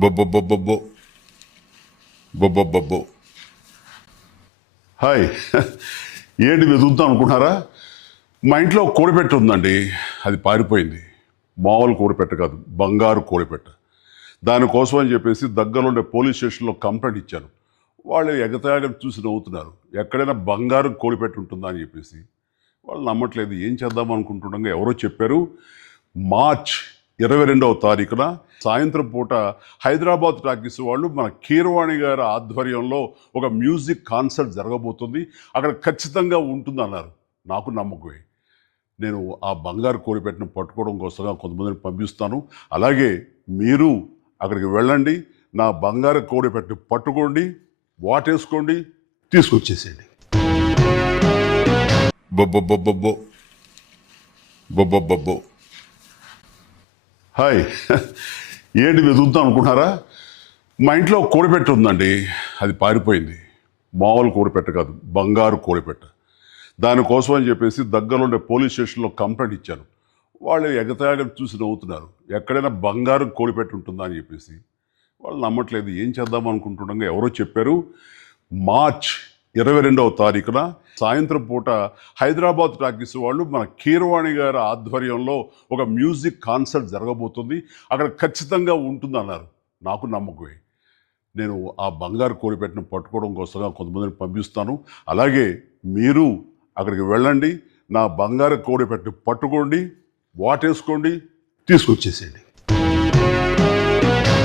బొబ్బొబ్బొబ్బొబ్బో బొబ్బొబ్బొబ్బో hi. ఏంటి వెతుకుతాం అనుకుంటున్నారా? మా ఇంట్లో ఒక కోడిపెట్ట ఉందండి. అది పారిపోయింది. మామూలు కోడిపెట్ట కాదు, బంగారు కోడిపెట్ట. దానికోసం అని చెప్పేసి దగ్గరలో ఉండే పోలీస్ స్టేషన్లో కంప్లైంట్ ఇచ్చాను. వాళ్ళు ఎగతాళి చూసి నవ్వుతున్నారు. ఎక్కడైనా బంగారు కోడిపెట్ట ఉంటుందా అని చెప్పేసి. వాళ్ళు నమ్మట్లేదు. ఏం చేద్దాం అనుకుంటుండగా ఎవరో చెప్పారు, మార్చ్ 22వ తారీఖున సాయంత్రం పూట హైదరాబాద్ టాకీస్ వాళ్ళు మన కీరవాణి గారి ఆధ్వర్యంలో ఒక మ్యూజిక్ కాన్సర్ట్ జరగబోతుంది, అక్కడ ఖచ్చితంగా ఉంటుందన్నారు. నాకు నమ్మకమే. నేను ఆ బంగారు కోడిపెట్టను పట్టుకోవడం కోసంగా కొంతమందిని పంపిస్తాను. అలాగే మీరు అక్కడికి వెళ్ళండి, నా బంగారు కోడిపెట్టను పట్టుకోండి, వాటేసుకోండి, తీసుకొచ్చేసేయండి. బొబ్బొబ్బొబ్బొబ్బో బొబ్బొబ్బొబ్బో హాయ్. ఏంటి వెతుకుతాం అనుకుంటున్నారా? మా ఇంట్లో ఒక కోడిపెట్ట ఉందండి. అది పారిపోయింది. మామూలు కోడిపెట్ట కాదు, బంగారు కోడిపెట్ట. దానికోసం అని చెప్పేసి దగ్గరలో ఉండే పోలీస్ స్టేషన్లో కంప్లైంట్ ఇచ్చాను. వాళ్ళు ఎగతాళి చూసి నవ్వుతున్నారు. ఎక్కడైనా బంగారు కోడిపెట్ట ఉంటుందా అని చెప్పేసి. వాళ్ళు నమ్మట్లేదు. ఏం చేద్దాం అనుకుంటుండగా ఎవరో చెప్పారు, మార్చ్ 22వ తారీఖున సాయంత్రం పూట హైదరాబాద్ టాకీస్ వాళ్ళు మన కీరవాణి గారి ఆధ్వర్యంలో ఒక మ్యూజిక్ కాన్సర్ట్ జరగబోతుంది, అక్కడ ఖచ్చితంగా ఉంటుందన్నారు. నాకు నమ్మకమే. నేను ఆ బంగారు కోడిపెట్టను పట్టుకోవడం కోసంగా కొంతమందిని పంపిస్తాను. అలాగే మీరు అక్కడికి వెళ్ళండి, నా బంగారు కోడిపెట్టను పట్టుకోండి, వాటేసుకోండి, తీసుకొచ్చేసేయండి.